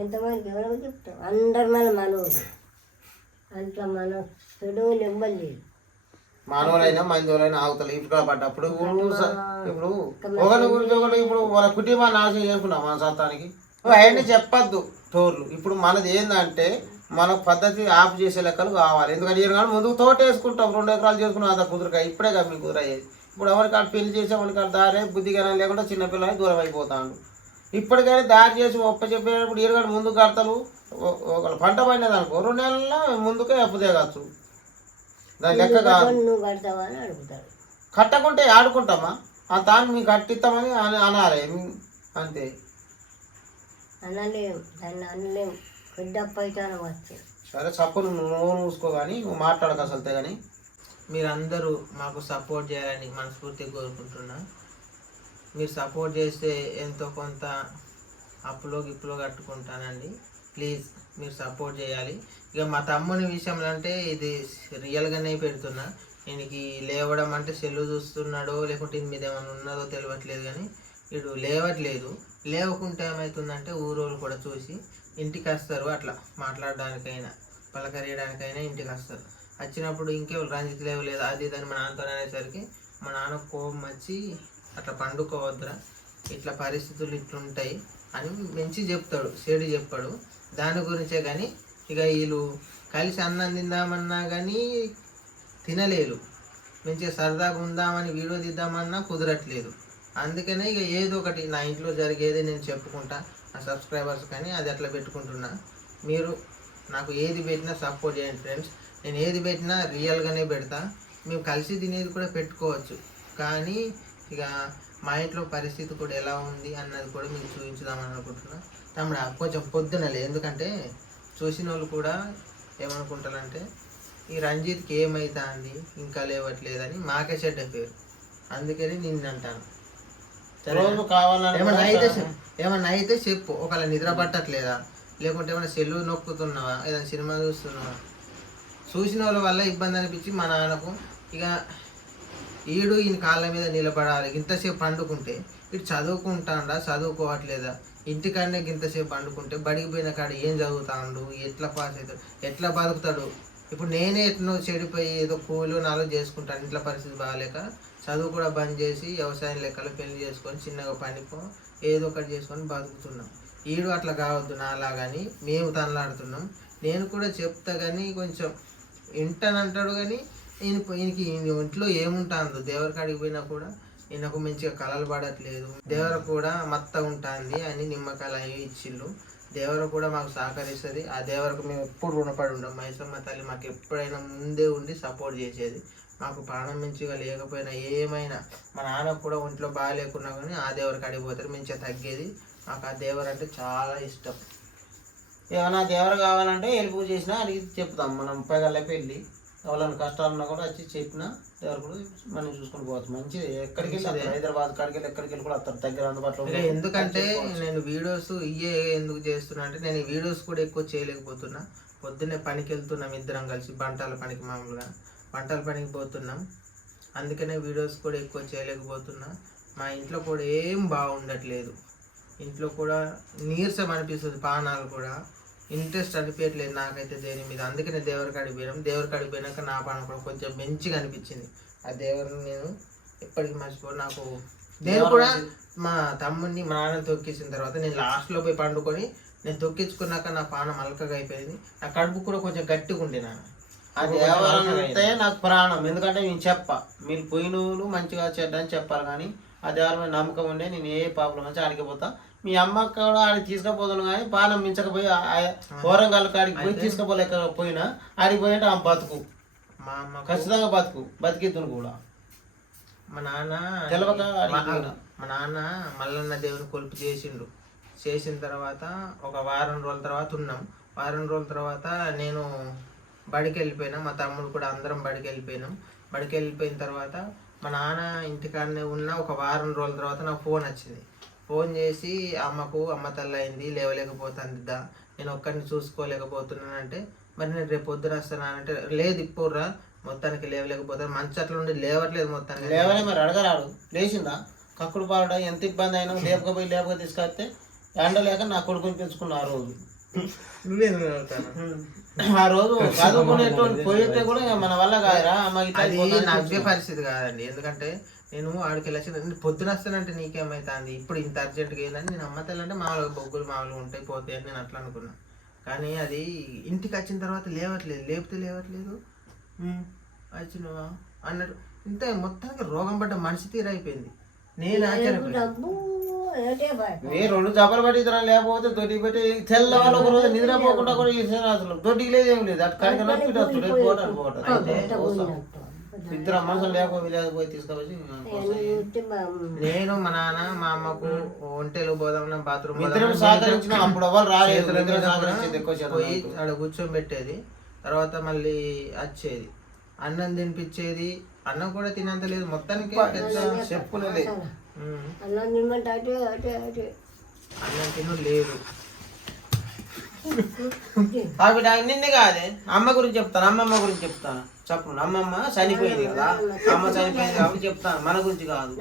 ఎంతమందికి ఎవరో చెప్తాం అందరు మన మనవులు అంట్లో మనం చెడు నెమ్మది మానవులైనా మందులైనా ఆగుతారు ఇప్పుడు పడ్డప్పుడు ఇప్పుడు ఒకరి గురించి ఒకటి ఇప్పుడు వాళ్ళ కుటుంబాన్ని నాశనం చేసుకున్నాం మన సత్తానికి అవన్నీ చెప్పద్దు తోర్లు ఇప్పుడు మనది ఏంటంటే మన పద్ధతి ఆఫ్ చేసే లెక్కలు కావాలి ఎందుకంటే కానీ ముందుకు తోట వేసుకుంటాం 2 ఎకరాలు చేసుకున్నాం అంత కుదురుగా ఇప్పుడే కదా మీకు కుదురయ్యేది ఇప్పుడు ఎవరికాడు పెళ్లి చేసే వాడికాడు దారే బుద్ధిగానే లేకుండా చిన్నపిల్లలు దూరం అయిపోతాడు ఇప్పటికైనా దారి చేసి ఒప్ప చెప్పేటప్పుడు ఈరగాడు ముందుకు కడతారు ఒక పంట పడినది అనుకో 2 నెలల్లో ముందుకే అప్పు దిగచ్చు దాని లెక్క కాదు కట్టకుంటే ఆడుకుంటామా దాన్ని మీకు కట్టిస్తామని అనాలి అంతే అనలేము దాన్ని అనలేము పెద్ద అప్పు అయితే అనవచ్చు సరే సపోర్ట్ నువ్వు చూసుకో కానీ నువ్వు మాట్లాడక అసలుతే కానీ మీరందరూ మాకు సపోర్ట్ చేయాలని మనస్ఫూర్తిగా కోరుకుంటున్నా మీరు సపోర్ట్ చేస్తే ఎంతో కొంత అప్పులో గిప్పులో కట్టుకుంటానండి ప్లీజ్ మీరు సపోర్ట్ చేయాలి ఇక మా తమ్ముని విషయంలో అంటే ఇది రియల్గానే పెడుతున్నా ఈయనకి లేవడం అంటే సెల్లు చూస్తున్నాడో లేకుంటే దీని మీద ఏమైనా ఉన్నదో తెలియట్లేదు కానీ వీడు లేవట్లేదు లేవకుంటే ఏమవుతుందంటే ఊరోళ్ళు కూడా చూసి ఇంటికి వస్తారు అట్లా మాట్లాడడానికైనా పలకరియడానికైనా ఇంటికి వస్తారు వచ్చినప్పుడు ఇంకెవరు రంజిత్ లేవలేదు అది ఇదని మా నాన్నతో అనేసరికి మా నాన్న కోపం వచ్చి అట్లా పండుకోవద్దురా ఇట్లా పరిస్థితులు ఇట్లుంటాయి అని మంచి చెప్తాడు చెడు చెప్పాడు దాని గురించే కానీ ఇక వీళ్ళు కలిసి అన్నం తిందామన్నా కానీ తినలేరు మంచిగా సరదాగా ఉందామని వీడియో తీద్దామన్నా కుదరట్లేదు అందుకనే ఇక ఏదో ఒకటి నా ఇంట్లో జరిగేది నేను చెప్పుకుంటా నా సబ్స్క్రైబర్స్ కానీ అది అట్లా పెట్టుకుంటున్నా మీరు నాకు ఏది పెట్టినా సపోర్ట్ చేయండి ఫ్రెండ్స్ నేను ఏది పెట్టినా రియల్గానే పెడతా మేము కలిసి తినేది కూడా పెట్టుకోవచ్చు కానీ ఇక మా ఇంట్లో పరిస్థితి కూడా ఎలా ఉంది అన్నది కూడా మీకు చూపించుదామని అనుకుంటున్నా తమ్ముడు కొంచెం పొద్దునలే ఎందుకంటే చూసిన వాళ్ళు కూడా ఏమనుకుంటారంటే ఈ రంజిత్కి ఏమవుతుంది ఇంకా లేవట్లేదని మాకే చెడ్డ పేరు అందుకని నిన్ను అంటాను ఏమన్నా అయితే చెప్పు ఒకవేళ నిద్ర పట్టట్లేదా లేకుంటే ఏమైనా సెల్లు నొక్కుతున్నావా ఏదైనా సినిమా చూస్తున్నావా చూసిన వాళ్ళ వల్ల ఇబ్బంది అనిపించి మా నాన్నకు ఇక ఈయన కాళ్ళ మీద నిలబడాలి ఇంతసేపు పండుకుంటే ఇటు చదువుకుంటాడా చదువుకోవట్లేదా ఇంటికాడనే ఇంతసేపు పండుకుంటే బడికి పోయిన కాడ ఏం చదువుతాడు ఎట్లా పాస్ అవుతాడు ఎట్లా బతుకుతాడు ఇప్పుడు నేనే ఎట్నో చెడిపోయి ఏదో కూలు నాలుగు చేసుకుంటాను ఇంట్లో పరిస్థితి బాగాలేక చదువు కూడా బంద్ చేసి వ్యవసాయం లెక్కలు పెళ్లి చేసుకొని చిన్నగా పనికో ఏదో ఒకటి చేసుకొని బతుకుతున్నాం ఈడు అట్లా కావద్దు నాలాగని మేము తనలాడుతున్నాం నేను కూడా చెప్తా కానీ కొంచెం ఇంటనంటాడు కానీ ఈయనకి ఒంట్లో ఏముంటుందో దేవుడి కాడికి పోయినా కూడా ఈయనకు మంచిగా కళలు పడట్లేదు. దేవుడు కూడా మత్తగా ఉంటుంది అని నిమ్మకాయలు అవి ఇచ్చిళ్ళు. దేవుడు కూడా మాకు సహకరిస్తుంది. ఆ దేవుడికి మేము ఎప్పుడు రుణపడి ఉంటాం. మైసమ్మ తల్లి మాకు ఎప్పుడైనా ముందే ఉండి సపోర్ట్ చేసేది. మాకు ప్రాణం మంచిగా లేకపోయినా ఏమైనా మా నాన్న కూడా ఒంట్లో బాగా లేకున్నా కానీ ఆ దేవుడికి అడిగిపోతారు, మంచిగా తగ్గేది. మాకు ఆ దేవుడు అంటే చాలా ఇష్టం. ఏమైనా దేవుడు కావాలంటే హెల్ప్ చేసినా అడిగి చెప్తాం. మనం పైగల్లకి వెళ్ళి ఎవరైనా కష్టాలు ఉన్నా కూడా వచ్చి చెప్పినా దేవుడు కూడా మనం చూసుకొని పోవచ్చు. మంచిది. ఎక్కడికి వెళ్ళి హైదరాబాద్ కాడికి వెళ్ళి ఎక్కడికి వెళ్ళి కూడా వస్తారు దగ్గర అందుబాటులో. ఎందుకంటే నేను వీడియోస్ ఇవే ఎందుకు చేస్తున్నా అంటే నేను ఈ వీడియోస్ కూడా ఎక్కువ చేయలేకపోతున్నా. పొద్దున్నే పనికి వెళ్తున్నాం ఇద్దరం కలిసి, బంటాల పనికి, మామూలుగా వంటల పనికి పోతున్నాం. అందుకనే వీడియోస్ కూడా ఎక్కువ చేయలేకపోతున్నా. మా ఇంట్లో కూడా ఏం బాగుండట్లేదు. ఇంట్లో కూడా నీరసం అనిపిస్తుంది, పానాలు కూడా ఇంట్రెస్ట్ అనిపించట్లేదు నాకైతే దేని మీద. అందుకనే దేవుడి కాడికి పోయినాం. దేవుడి కాడికి పోయినాక నా పానం కూడా కొంచెం మంచిగా అనిపించింది. ఆ దేవుడిని నేను ఎప్పటికీ మర్చిపోను. నాకు నేను కూడా మా తమ్ముడిని మా నాన్న తొక్కించిన తర్వాత నేను లాస్ట్లో పోయి పండుకొని నేను తొక్కించుకున్నాక నా పానం అలకగా అయిపోయింది. నా కడుపు కూడా కొంచెం గట్టిగా ఉండే. ఆ దేవరంతే నాకు ప్రాణం. ఎందుకంటే నేను మీరు పోయినోళ్ళు మంచిగా చెడ్డని చెప్పాలి, కానీ ఆ దేవరం మీద నమ్మకం ఉండే నేను ఏ పాపల మంచి ఆడికిపోతా. మీ అమ్మ కూడా ఆడికి తీసుకుపోతాను కానీ పానం మించకపోయి ఘోరంగాళ్ళ కాడికి పోయి తీసుకుపోలేకపోయినా ఆడికి పోయినట్టు ఆ బతుకు మా అమ్మ ఖచ్చితంగా బతికిద్దును కూడా. మా నాన్న తెలవక మా నాన్న మల్లన్న దేవుని కొలుపు చేసిన తర్వాత ఒక వారం రోజుల తర్వాత ఉన్నాం. వారం రోజుల తర్వాత నేను బడికి వెళ్ళిపోయినా, మా తమ్ముడు కూడా అందరం బడికి వెళ్ళిపోయినాం. బడికి వెళ్ళిపోయిన తర్వాత మా నాన్న ఇంటికాడనే ఉన్న ఒక వారం రోజుల తర్వాత నాకు ఫోన్ వచ్చింది. ఫోన్ చేసి అమ్మ తల్లి అయింది, లేవలేకపోతుంది, నేను ఒక్కడిని చూసుకోలేకపోతున్నానంటే, మరి నేను రేపు పొద్దున వస్తానంటే, లేదు ఇప్పుడు రా, మొత్తానికి లేవలేకపోతాను. మంచి అట్లా నుండి లేవట్లేదు, మొత్తానికి లేవలే. మరి అడగరాడు, లేచిందా కక్కుడు పారడం ఎంత ఇబ్బంది అయినా లేపక తీసుకొస్తే ఎండలేక నా కొడుకుని పెంచుకున్నా. ఆ రోజు ఆ రోజు చదువుకునేటువంటి పోయితే కూడా మన వల్ల కాదురా, నవ్వే పరిస్థితి కాదండి. ఎందుకంటే నేను ఆడికి వెళ్ళి పొద్దున వస్తానంటే నీకేమవుతుంది, ఇప్పుడు ఇంత అర్జెంట్గా ఏంటంటే నేను అమ్మ తల్లి అంటే మామూలుగా బొగ్గులు మామూలుగా ఉంటాయి పోతాయి అని నేను అట్లా అనుకున్నా. కానీ అది ఇంటికి వచ్చిన తర్వాత లేపితే లేవట్లేదు వచ్చినవా అన్నట్టు ఇంత మొత్తానికి రోగం పడ్డ మనిషి తీరైపోయింది. నేను రెండు జబ్బలు పట్టి ఇతర లేకపోతే దొడ్డికి పెట్టి తెల్లవాళ్ళు ఒక రోజు నిద్రపోకుండా కూడా అసలు దొడ్డికి లేదు, ఏం లేదు. అటు కడిగి ఇద్దరు మనుషులు లేకపోతే తీసుకొచ్చి నేను మా నాన్న మా అమ్మకు ఒంటెలు పోదాం బాత్రూమ్ సహకరించిన అప్పుడు ఎవరు రాలేదు. పోయి అక్కడ కూర్చొని పెట్టేది, తర్వాత మళ్ళీ వచ్చేది, అన్నం తినిపించేది. అన్నం కూడా తినంత లేదు, మొత్తానికి చెప్పులే లేదు. అన్నం తిను లేదు. నిన్నే కాదే అమ్మ గురించి చెప్తాను, అమ్మమ్మ గురించి చెప్తాను. చెప్పు. అమ్మమ్మ చనిపోయింది కదా, అమ్మ చనిపోయింది కాబట్టి చెప్తాను, మన గురించి కాదు.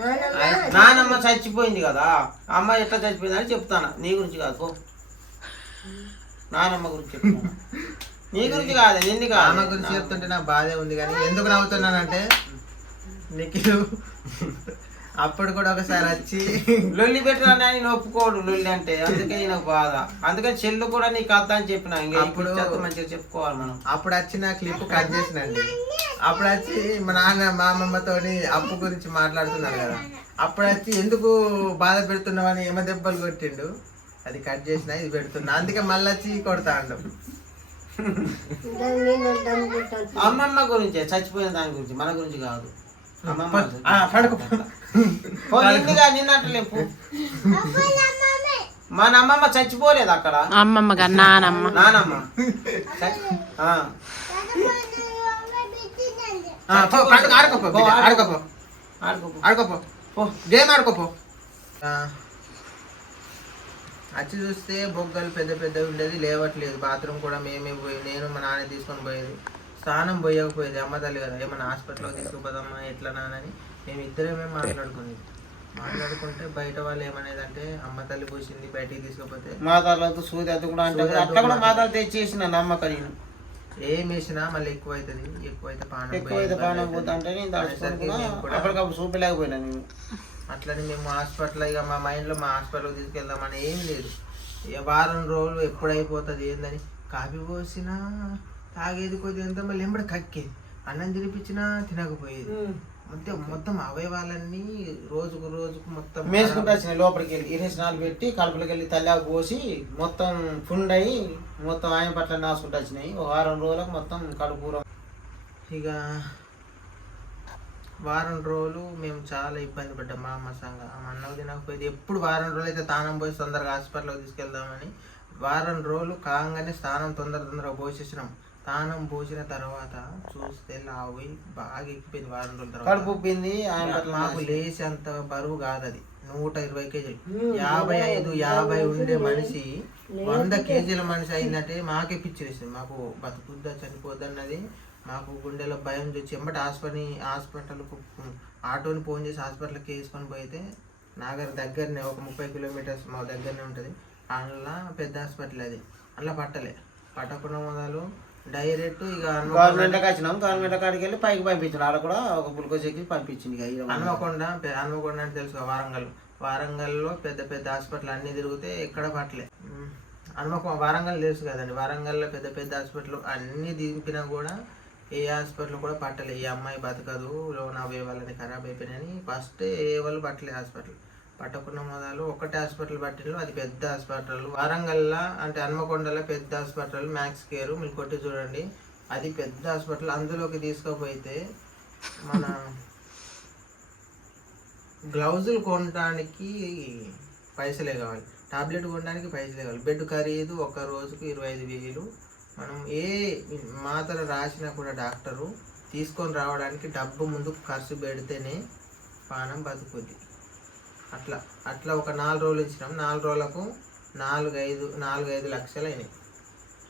నానమ్మ చచ్చిపోయింది కదా, అమ్మ ఎట్లా చచ్చిపోయింది అని చెప్తాను, నీ గురించి కాదు. నానమ్మ గురించి చెప్తాను, నీ గురించి కాదు. నిన్ను కాదు, అమ్మ గురించి చెప్తుంటే నాకు బాధే ఉంది. కానీ ఎందుకు నవ్వుతున్నానంటే నీకు అప్పుడు కూడా ఒకసారి వచ్చి లొల్లి పెట్టినా నేను ఒప్పుకోడు లొల్లి అంటే, అందుకే నాకు బాధ. అందుకని చెల్లు కూడా నీకు అర్థం అని చెప్పిన. ఇంకా అప్పుడు మంచిగా చెప్పుకోవాలి మనం. అప్పుడు వచ్చిన క్లిప్ కట్ చేసినండి. అప్పుడు వచ్చి మా నాన్న మా అమ్మమ్మతోని అప్పు గురించి మాట్లాడుతున్నాడు కదా, అప్పుడు వచ్చి ఎందుకు బాధ పెడుతున్నావు అని ఏమ దెబ్బలు కొట్టిండు. అది కట్ చేసిన, ఇది పెడుతున్నా, అందుకే మళ్ళీ వచ్చి కొడతాండు. అమ్మమ్మ గురించి చచ్చిపోయిన దాని గురించి, మన గురించి కాదు. నిన్నట్లేపు మన అమ్మమ్మ చచ్చిపోలేదు అక్కడ. అమ్మమ్మ నానమ్మ ఆడుకోపో గేమ్ ఆడుకోపో. వచ్చి చూస్తే బొగ్గలు పెద్ద పెద్దవి ఉండేది, లేవట్లేదు. బాత్రూమ్ కూడా మేమే పోయి, నేను మా నాన్న తీసుకొని పోయేది. స్నానం పోయకపోయేది, అమ్మ తల్లి కదా, ఏమన్నా హాస్పిటల్లో తీసుకుపోదామా ఎట్లా నానని మేము ఇద్దరేమే మాట్లాడుకుంటే బయట వాళ్ళు ఏమనేదంటే అమ్మ తల్లి పోసింది బయటికి తీసుకపోతే మాతాలతో సూది అది కూడా అంటే అట్లా కూడా మాతాలు తెచ్చేసిన నమ్మకం. నేను ఏం వేసినా మళ్ళీ ఎక్కువైతే పానం పోతా అంటే అప్పటికప్పుడు చూపలేకపోయినా నేను. అట్లని మేము హాస్పిటల్ ఇక మా మైండ్లో మా హాస్పిటల్కి తీసుకెళ్దామని ఏం లేదు. వారం రోజులు ఎప్పుడైపోతుంది ఏందని కాఫీ పోసినా తాగేది కొద్దిగా ఎంత మళ్ళీ ఎంబడి కక్కేది. అన్నం తినిపించినా తినకపోయేది. మొత్తం అవయవాలన్నీ రోజుకు మొత్తం వేసుకుంటూ వచ్చినాయి. లోపలికి వెళ్ళి ఇరేషనాలు పెట్టి కలుపులకి వెళ్ళి తల్లాకు పోసి మొత్తం ఫుండ్ అయ్యి మొత్తం ఆయన పట్ల నాసుకుంటూ వచ్చినాయి. ఒక వారం రోజులకు మొత్తం కడుపు. ఇక వారం రోజులు మేము చాలా ఇబ్బంది పడ్డాం. మా అమ్మ సంగ అన్నం తినకపోయేది. ఎప్పుడు వారం రోజులు అయితే తానం పోసి తొందరగా హాస్పిటల్కి తీసుకెళ్దామని వారం రోజులు కాగానే స్నానం తొందరగా పోసేసినాం. స్నానం పోసిన తర్వాత చూస్తే లావు బాగా ఎక్కిపోయింది. వారం రోజుల తర్వాత కడుపు ఉప్పింది. మాకు లేచి అంత బరువు కాదు అది, 120 కేజీలు. 55 ఉండే మనిషి 100 కేజీల మనిషి అయిందంటే మాకే పిచ్చిరేసింది. మాకు బతుకుద్దా చనిపోద్దన్నది మాకు గుండెలో భయం తెచ్చి ఎంబటి హాస్పిటల్కు ఆటోని ఫోన్ చేసి హాస్పిటల్కి వేసుకొని పోయితే నాగర్ దగ్గరనే ఒక 30 కిలోమీటర్స్ మా దగ్గరనే ఉంటుంది. అందులో పెద్ద హాస్పిటల్ అది. అందులో పట్టకుండా మొదలు డైరెక్ట్ ఇక గవర్నమెంట్కి వచ్చినాం. గవర్నమెంట్ కాడికి వెళ్ళి పైకి పంపించాను. అక్కడ కూడా ఒక గ్లూకోజ్ ఎక్కి పంపించింది. హన్మకొండ అంటే తెలుసు, వారంగల్లో పెద్ద హాస్పిటల్ అన్నీ తిరిగితే ఎక్కడ పట్టలే. వారంగల్ తెలుసు కదండి. వారంగల్లో పెద్ద హాస్పిటల్ అన్నీ దింపినా కూడా ఏ హాస్పిటల్ కూడా పట్టలే. ఈ అమ్మాయి బతకదు, లోన్ అవయవాలని ఖరాబ్ అయిపోయినాయని ఫస్ట్ ఏ వాళ్ళు పట్టలే. హాస్పిటల్ పట్టకుండా మొదలు ఒకటే హాస్పిటల్ పట్టిన, అది పెద్ద హాస్పిటల్. వారంగల్లో అంటే హన్మకొండలో పెద్ద హాస్పిటల్ మ్యాక్స్ కేర్, మీరు కొట్టి చూడండి, అది పెద్ద హాస్పిటల్. అందులోకి తీసుకుపోయితే మన గ్లౌజులు కొనడానికి పైసలే కావాలి, టాబ్లెట్ కొనడానికి పైసలే కావాలి. బెడ్ ఖరీదు ఒక రోజుకు 25,000. మనం ఏ మాత్రం రాసినా కూడా డాక్టరు తీసుకొని రావడానికి డబ్బు ముందుకు ఖర్చు పెడితేనే పానం బతుకుద్ది. అట్లా ఒక 4 రోజులు ఇచ్చినాం. 4 రోజులకు 4-5 లక్షలు అయినాయి.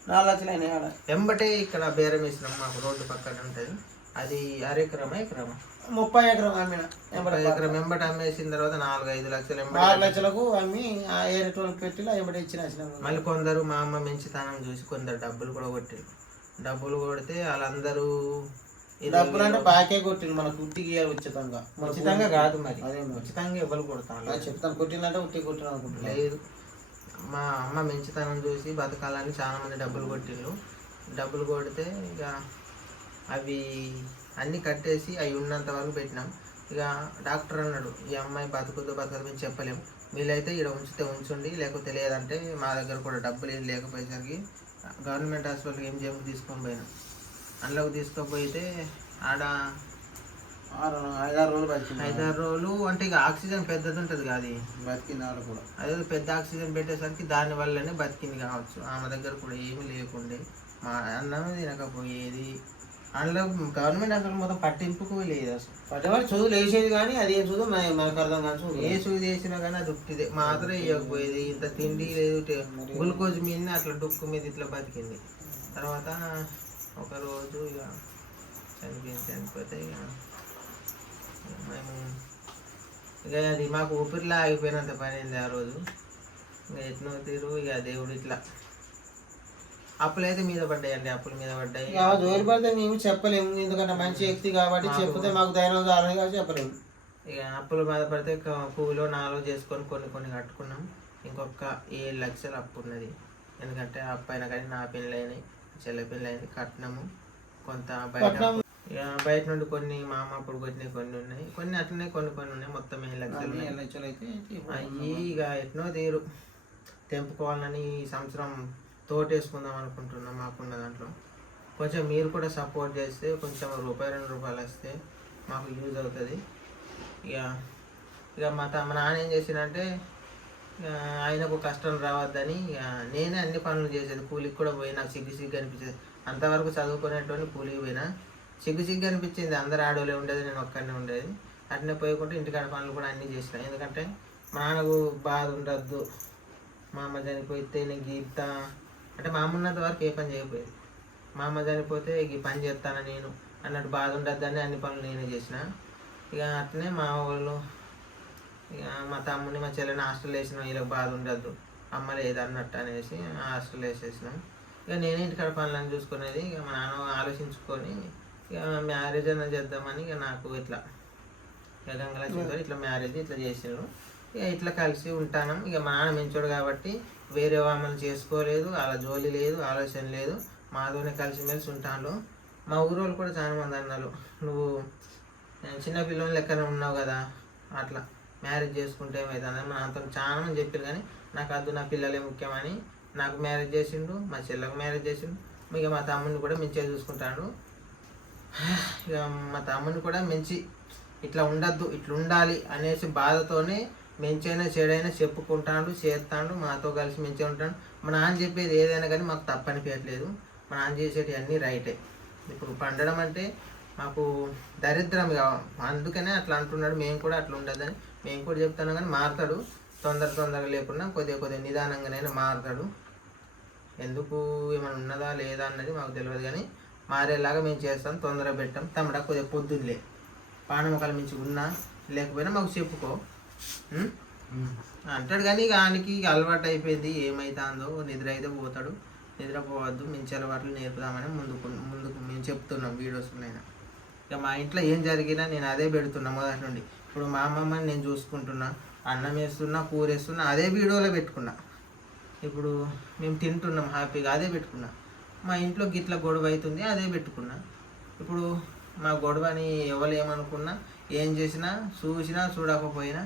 4 లక్షలు అయినాయి. ఎంబటే ఇక్కడ బేరం వేసినాం. మాకు రోడ్డు పక్కన ఉంటుంది. అది 1/2 ఎకరమా 30 ఎకరం అమ్మిన. 30 ఎకరం ఎంబటి అమ్మేసిన తర్వాత 4-5 లక్షలు 6 లక్షలకు అమ్మి పెట్టి ఎంబటి ఇచ్చిన. మళ్ళీ కొందరు మా అమ్మ మంచితనం చూసి కొందరు డబ్బులు కూడా కొట్టారు. డబ్బులు కొడితే వాళ్ళందరూ డబ్బులు అంటే బాకే కొట్టింది. మనకు ఉట్టికి ఉచితంగా కాదు. మరి అదే ఉచితంగా ఎవరు కొడతాను చెప్తాను. కొట్టిందంటే ఉట్టి కొట్టిన అనుకుంటున్నా. లేదు, మా అమ్మ మంచితనం చూసి బతకాలని చాలా మంది డబ్బులు కొట్టిండ్రు. డబ్బులు కొడితే ఇక అవి అన్నీ కట్టేసి అవి ఉన్నంత వరకు పెట్టినాం. ఇక డాక్టర్ అన్నాడు, ఈ అమ్మాయి బతుకుతో మేము చెప్పలేము, వీళ్ళైతే ఇక్కడ ఉంచండి, లేకపోతే లేదంటే మా దగ్గర కూడా డబ్బులు ఏం లేకపోయేసరికి గవర్నమెంట్ హాస్పిటల్కి MGM తీసుకొని పోయినాం. అందులోకి తీసుకుపోయితే ఆడ 5-6 రోజులు బతికింది. 5-6 రోజులు అంటే ఇక ఆక్సిజన్ పెద్దది ఉంటుంది కాదు, బతికింది. ఆడ కూడా అదే పెద్ద ఆక్సిజన్ పెట్టేసరికి దానివల్లనే బతికింది కావచ్చు. ఆమె దగ్గర కూడా ఏమీ లేకుండే, మా అన్నం తినకపోయేది. అందులో గవర్నమెంట్ అసలు మొత్తం పట్టింపుకు లేదు. అసలు పట్టేవాడు చదువులు వేసేది కానీ అది ఏం చదువు మనకు అర్థం కాదు. ఏ చదువు చేసినా కానీ అది ఉట్టిదే, మాత్రం ఇవ్వకపోయేది. ఇంత తిండి లేదు, గ్లూకోజ్ మీద అట్లా డొక్కు మీద ఇట్లా బతికింది. తర్వాత ఒకరోజు ఇక చనిపోతే ఇక మేము ఇక అది మాకు ఊపిరిలా ఆగిపోయినంత పని అయింది ఆ రోజు. ఇంకా ఎట్నో తీరు ఇక దేవుడు ఇట్లా అప్పులైతే మీద పడ్డాయండి. అప్పుల మీద పడ్డాయి. జోలి పడితే మేము చెప్పలేము, ఎందుకంటే మంచి వ్యక్తి కాబట్టి చెప్తే మాకు ధైర్యం కావాలి కాబట్టి చెప్పలేము. ఇక అప్పులు బాధపడితే పువ్వులో 4 చేసుకొని కొన్ని కట్టుకున్నాం. ఇంకొక 7 లక్షలు అప్పు ఉన్నది. ఎందుకంటే అప్పు అయినా కానీ నా పెళ్ళైనాయి, చెల్లె పెళ్ళైంది, కట్టినాము. కొంత బయట నుండి కొన్ని మా అమ్మ అప్పుడు కొట్టినాయి, కొన్ని ఉన్నాయి, కొన్ని అట్లనే కొన్ని ఉన్నాయి. మొత్తం 7 లక్షలు అయితే అయ్యి ఇక ఎట్నో తీరు తెంపుకోవాలని ఈ సంవత్సరం తోటేసుకుందాం అనుకుంటున్నాం. మాకున్న దాంట్లో కొంచెం మీరు కూడా సపోర్ట్ చేస్తే కొంచెం ₹1-2 వస్తే మాకు యూజ్ అవుతుంది. ఇక మా నాన్న ఏం చేసిందంటే ఆయనకు కష్టం రావద్దని నేనే అన్ని పనులు చేసేది. కూలికి కూడా పోయి నాకు సిగ్గు అనిపించేది. అంతవరకు చదువుకునేటువంటి కూలికి పోయినా సిగ్గు అనిపించింది. అందరు ఆడోళ్ళే ఉండేది, నేను ఒక్కడనే ఉండేది. అట్నే పోయకుండా ఇంటికాడ పనులు కూడా అన్నీ చేసిన. ఎందుకంటే మా నాన్నకు బాధ ఉండద్దు, మా అమ్మ చనిపోతే నేను గీత అంటే మా అమ్మ ఉన్నంత వరకు ఏ పని చేయకపోయేది. మా అమ్మ చనిపోతే ఈ పని చేస్తాను నేను అన్నట్టు బాధ ఉండద్దని అన్ని పనులు నేనే చేసిన. ఇక అట్లనే మా వాళ్ళు ఇక మా తమ్ముని మా చెల్లెని హాస్టల్ వేసినాం. వీళ్ళకి బాధ ఉండద్దు, అమ్మ లేదు అన్నట్టు అనేసి హాస్టల్ వేసేసినాం. ఇక నేనే ఇంటికాడ పనులను చూసుకునేది. ఇక మా నాన్న ఆలోచించుకొని ఇక మ్యారేజ్ అన్న చేద్దామని ఇక నాకు ఇట్లా గంగలక్ష్మితో ఇట్లా మ్యారేజ్ ఇట్లా చేసాను. ఇక ఇట్లా కలిసి ఉంటాను. ఇక మా నాన్న మంచోడు కాబట్టి వేరే వామలు చేసుకోలేదు, అలా జోలి లేదు, ఆలోచన లేదు, మాతోనే కలిసిమెలిసి ఉంటాను. మా ఊరు వాళ్ళు కూడా చాలా మంది అన్నారు, నువ్వు చిన్న పిల్లలు లెక్కనే ఉన్నావు కదా, అట్లా మ్యారేజ్ చేసుకుంటే ఏమవుతుంది మా అంత చాలా మంది చెప్పారు. కానీ నాకు వద్దు, నా పిల్లలే ముఖ్యమని నాకు మ్యారేజ్ చేసిండు, మా చెల్లెకు మ్యారేజ్ చేసిండు. ఇక మా తమ్ముడిని కూడా మంచిగా చూసుకుంటాడు. ఇక మా తమ్ముడిని కూడా మంచి ఇట్లా ఉండద్దు, ఇట్లా ఉండాలి అనేసి బాధతోనే మంచైనా చెడైనా చెప్పుకుంటాడు, చేస్తాడు, మాతో కలిసి మంచిగా ఉంటాడు. మా నాన్న చెప్పేది ఏదైనా కానీ మాకు తప్పనిపించట్లేదు. మా నాన్న చేసేటి అన్నీ రైటే. ఇప్పుడు పండడం అంటే మాకు దరిద్రం కావాలి, అందుకనే అట్లా అంటున్నాడు. మేము కూడా అట్లా ఉండదని మేము కూడా చెప్తాను. కానీ మారుతాడు, తొందరగా లేకుండా కొద్దిగా నిదానంగానైనా మారుతాడు. ఎందుకు ఏమైనా ఉన్నదా లేదా అన్నది మాకు తెలియదు, కానీ మారేలాగా మేము చేస్తాం. తొందరగా పెట్టాం. తమ్ముడా కొద్దిగా పొద్దున్నలే పానమొక్కల మించి ఉన్నా లేకపోయినా మాకు చెప్పుకో అంటాడు. కానీ ఆయనకి అలవాటు అయిపోయింది. ఏమవుతుందో నిద్ర అయితే పోతాడు. నిద్రపోవద్దు, మంచి అలవాట్లు నేర్పుదామని ముందుకు మేము చెప్తున్నాం వీడియోస్లోనైనా. ఇక మా ఇంట్లో ఏం జరిగినా నేను అదే పెడుతున్నా మొదటి నుండి. ఇప్పుడు మా అమ్మమ్మని నేను చూసుకుంటున్నా, అన్నం వేస్తున్నా, కూర వేస్తున్నా, అదే వీడియోలో పెట్టుకున్నా. ఇప్పుడు మేము తింటున్నాం హ్యాపీగా, అదే పెట్టుకున్నా. మా ఇంట్లో గిట్ల గొడవ అవుతుంది, అదే పెట్టుకున్నా. ఇప్పుడు మా గొడవని ఎవరు ఏమనుకున్నా, ఏం చేసినా, చూసినా చూడకపోయినా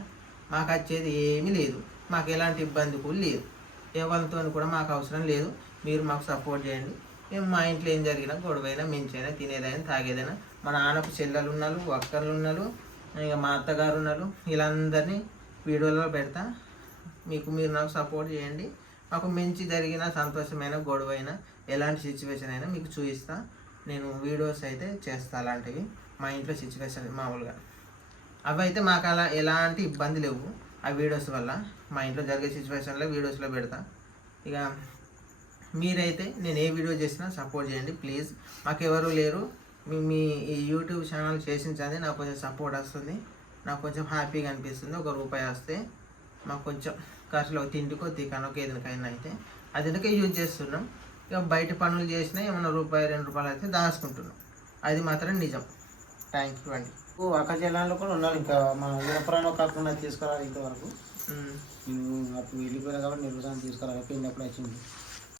మాకు వచ్చేది ఏమీ లేదు. మాకు ఎలాంటి ఇబ్బంది కూడా లేదు. ఎవరితో కూడా మాకు అవసరం లేదు. మీరు మాకు సపోర్ట్ చేయండి. మేము మా ఇంట్లో ఏం జరిగినా, గొడవైనా, మించైనా, తినేదైనా, తాగేదైనా, మా నాన్నకు చెల్లెలు ఉన్నారు, అక్కలు ఉన్నారు, ఇక మా అత్తగారు ఉన్నారు. వీళ్ళందరినీ వీడియోలో పెడతా. మీరు నాకు సపోర్ట్ చేయండి. మాకు మంచి జరిగిన, సంతోషమైన, గొడవైనా, ఎలాంటి సిచ్యువేషన్ అయినా మీకు చూపిస్తా. నేను వీడియోస్ అయితే చేస్తా అలాంటివి. మా ఇంట్లో సిచ్యువేషన్ మామూలుగా అవి అయితే మాకు అలా ఎలాంటి ఇబ్బంది లేవు. ఆ వీడియోస్ వల్ల మా ఇంట్లో జరిగే సిచ్యువేషన్లో వీడియోస్లో పెడతా. ఇక మీరైతే నేను ఏ వీడియో చేసినా సపోర్ట్ చేయండి ప్లీజ్. మాకు ఎవరు లేరు. మీ ఈ యూట్యూబ్ ఛానల్ చేసించండి, నాకు కొంచెం సపోర్ట్ వస్తుంది. నాకు కొంచెం హ్యాపీగా అనిపిస్తుంది. ₹1 వస్తే మాకు కొంచెం ఖర్చులో తిండికో తికనో ఏదైనా అయితే అదికే యూజ్ చేస్తున్నాం. ఇక బయట పనులు చేసినా ఏమన్నా ₹1-2 అయితే దాచుకుంటున్నాం. అది మాత్రం నిజం. థ్యాంక్ యూ అండి. అక్క జిల్లాలో కూడా ఉన్నాను. ఇంకా మన వినపురాన్ని ఒక అక్కడ ఉన్నది తీసుకురావాలి. ఇంతవరకు అప్పుడు వెళ్ళిపోయినా కాబట్టి నిర్వహణ తీసుకురాలి. పెళ్ళి అప్పుడు వచ్చింది.